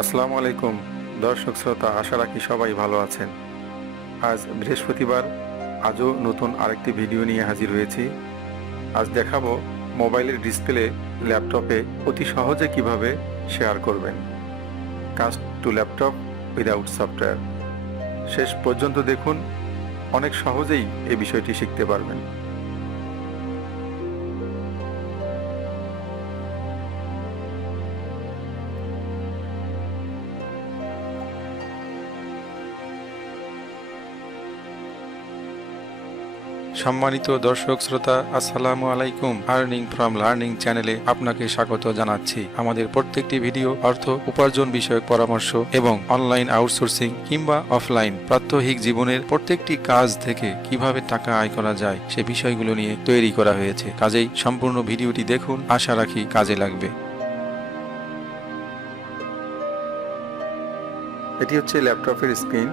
আসসালামু আলাইকুম। দর্শক শ্রোতা, আশা রাখি সবাই ভালো আছেন। আজ বৃহস্পতিবার, আজও নতুন আরেকটি ভিডিও নিয়ে হাজির হয়েছি। আজ দেখাবো মোবাইলের ডিসপ্লে, ল্যাপটপে অতি সহজে কীভাবে শেয়ার করবেন। Cast to laptop without software. শেষ পর্যন্ত দেখুন, অনেক সহজেই এই বিষয়টি শিখতে পারবেন। সম্মানিত দর্শক, শ্রোতা, আসসালামু আলাইকুম। আর্নিং ফ্রম লার্নিং চ্যানেলে আপনাকে স্বাগত জানাচ্ছি। আমাদের প্রত্যেকটি ভিডিও অর্থ উপার্জন বিষয়ক পরামর্শ এবং অনলাইন আউটসোর্সিং কিংবা অফলাইন প্রাত্যহিক জীবনের প্রত্যেকটি কাজ থেকে কীভাবে টাকা আয় করা যায়, সে বিষয়গুলো নিয়ে তৈরি করা হয়েছে। কাজেই সম্পূর্ণ ভিডিওটি দেখুন, আশা রাখি কাজে লাগবে। এটি হচ্ছে ল্যাপটপের স্ক্রিন,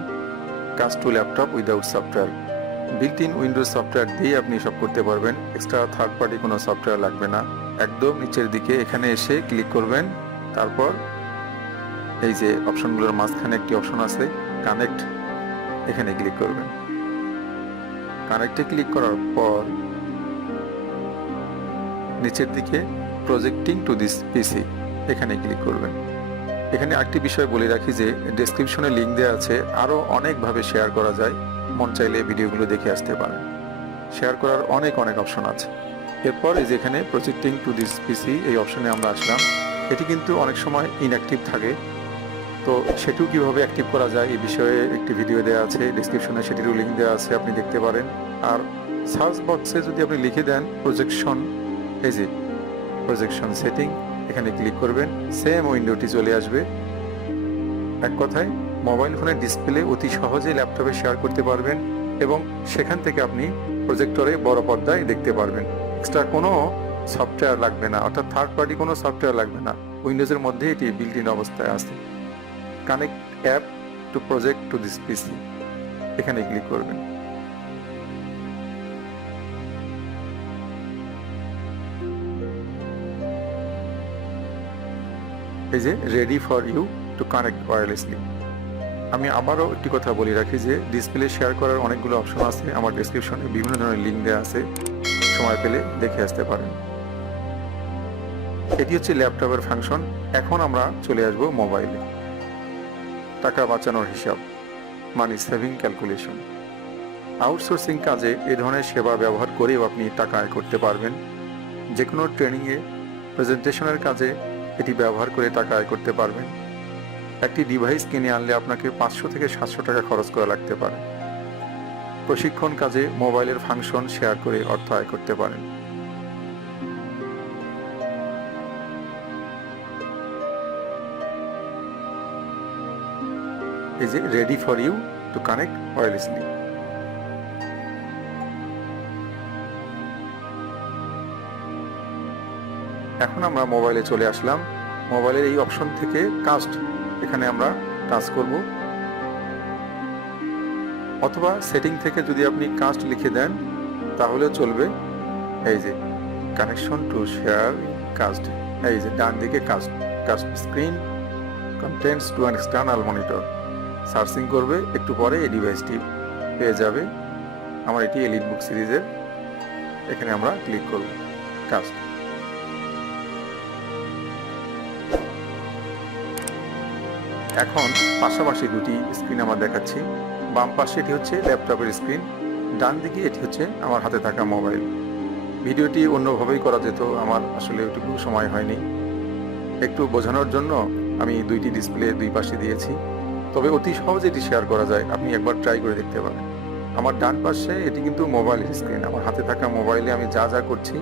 কাজ to laptop without software built in Windows software দিয়ে আপনি সব করতে পারবেন। এক্সট্রা থার্ড পার্টি কোনো সফটওয়্যার লাগবে না। একদম নিচের দিকে এখানে এসে ক্লিক করবেন। তারপর এই যে অপশনগুলোর মাঝখানে একটি অপশন আছে কানেক্ট এখানে ক্লিক করবেন। কানেক্টে ক্লিক করার পর নিচের দিকে প্রজেক্টিং টু দিস পিসি এখানে ক্লিক করবেন। এখানে একটি বিষয় বলে রাখি যে ডেসক্রিপশনে লিঙ্ক দেওয়া আছে। আরও অনেকভাবে শেয়ার করা যায়। মন চাইলে ভিডিওগুলো দেখে আসতে পারেন। শেয়ার করার অনেক অনেক অপশন আছে। এরপর এই যে এখানে প্রজেক্টিং টু দিস পিসি, এই অপশনে আমরা আসলাম। এটি কিন্তু অনেক সময় ইনঅ্যাক্টিভ থাকে। তো সেটিও কীভাবে অ্যাক্টিভ করা যায় এই বিষয়ে একটি ভিডিও দেওয়া আছে। ডিসক্রিপশনে সেটিরও লিঙ্ক দেওয়া আছে, আপনি দেখতে পারেন। আর সার্চ বক্সে যদি আপনি লিখে দেন প্রজেকশন এই যে প্রজেকশন সেটিং এখানে ক্লিক করবেন। সেম উইন্ডোটি চলে আসবে। এক কথায় মোবাইল ফোনের ডিসপ্লে অতি সহজে ল্যাপটপে শেয়ার করতে পারবেন এবং সেখান থেকে আপনি প্রজেক্টরে বড় পর্দায় দেখতে পারবেন। এক্সট্রা কোনো সফটওয়্যার লাগবে না, অর্থাৎ থার্ড পার্টি কোনো সফটওয়্যার লাগবে না। উইন্ডোজের মধ্যে এটি ইন অবস্থায় আছে। Connect app to project to this PC এখানে ক্লিক করবেন। এই যে ready for you to connect wirelessly আমি আবারও একটি কথা বলে রাখি যে ডিসপ্লে শেয়ার করার অনেকগুলো অপশন আছে। আমার ডেসক্রিপশনে বিভিন্ন ধরনের লিঙ্ক দেওয়া আছে। সময় পেলে দেখে আসতে পারেন। এটি হচ্ছে ল্যাপটপের ফাংশন এখন আমরা চলে আসব মোবাইলে টাকা বাঁচানোর হিসাব মানি সেভিং ক্যালকুলেশন আউটসোর্সিং কাজে এ ধরনের সেবা ব্যবহার করেও আপনি টাকা আয় করতে পারবেন। যে কোনো ট্রেনিংয়ে প্রেজেন্টেশনের কাজে এটি ব্যবহার করে টাকা আয় করতে পারবেন। একটি ডিভাইস কিনে আনলে আপনাকে পাঁচশো থেকে সাতশো টাকা খরচ করা লাগতে পারে। প্রশিক্ষণ কাজে মোবাইলের ফাংশন শেয়ার করে অর্থ আয় করতে পারেন। এই যে ready for you to connect wirelessly এখন আমরা মোবাইলে চলে আসলাম। মোবাইলের এই অপশন থেকে কাস্ট এখানে আমরা টাচ করব। অথবা সেটিং থেকে যদি আপনি কাস্ট লিখে দেন, তাহলে চলবে। এই যে, কানেকশন টু শেয়ার কাস্ট। এই যে, ডান দিকে cast cast screen, contents to an external monitor. Searching করবে, একটু পরে এই ডিভাইসটি পেয়ে যাবে। আমার এটি এলিট বুক সিরিজের। এখানে আমরা ক্লিক করব, কাস্ট। এখন পাশাপাশি দুটি স্ক্রিন আমরা দেখাচ্ছি। বাম পাশে এটি হচ্ছে ল্যাপটপের স্ক্রিন ডান দিকে এটি হচ্ছে আমার হাতে থাকা মোবাইল ভিডিওটি অন্যভাবেই করা যেত, আমার আসলে ওইটুকু সময় হয়নি। একটু বোঝানোর জন্য আমি দুইটি ডিসপ্লে দুই পাশে দিয়েছি। তবে অতি সহজে এটি শেয়ার করা যায়, আপনি একবার ট্রাই করে দেখতে পারেন। আমার ডান পাশে এটি কিন্তু মোবাইলের স্ক্রিন আমার হাতে থাকা মোবাইলে আমি যা যা করছি।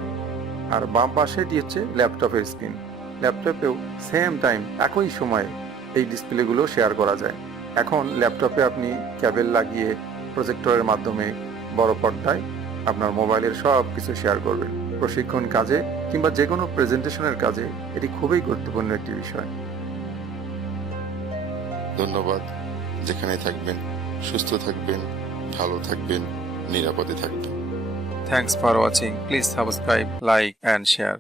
আর বাম পাশে এটি হচ্ছে ল্যাপটপের স্ক্রিন ল্যাপটপেও সেম টাইম একই সময়ে এই ডিসপ্লেগুলো শেয়ার করা যায়। এখন ল্যাপটপে আপনি ক্যাবেল লাগিয়ে প্রজেক্টরের মাধ্যমে বড় পর্দায় আপনার মোবাইলের সব কিছু শেয়ার করবেন। প্রশিক্ষণ কাজে কিংবা যে কোনো প্রেজেন্টেশনের কাজে এটি খুবই গুরুত্বপূর্ণ একটি বিষয়। ধন্যবাদ। যেখানে থাকবেন সুস্থ থাকবেন ভালো থাকবেন নিরাপদে থাকবেন। Thanks for watching please subscribe like and share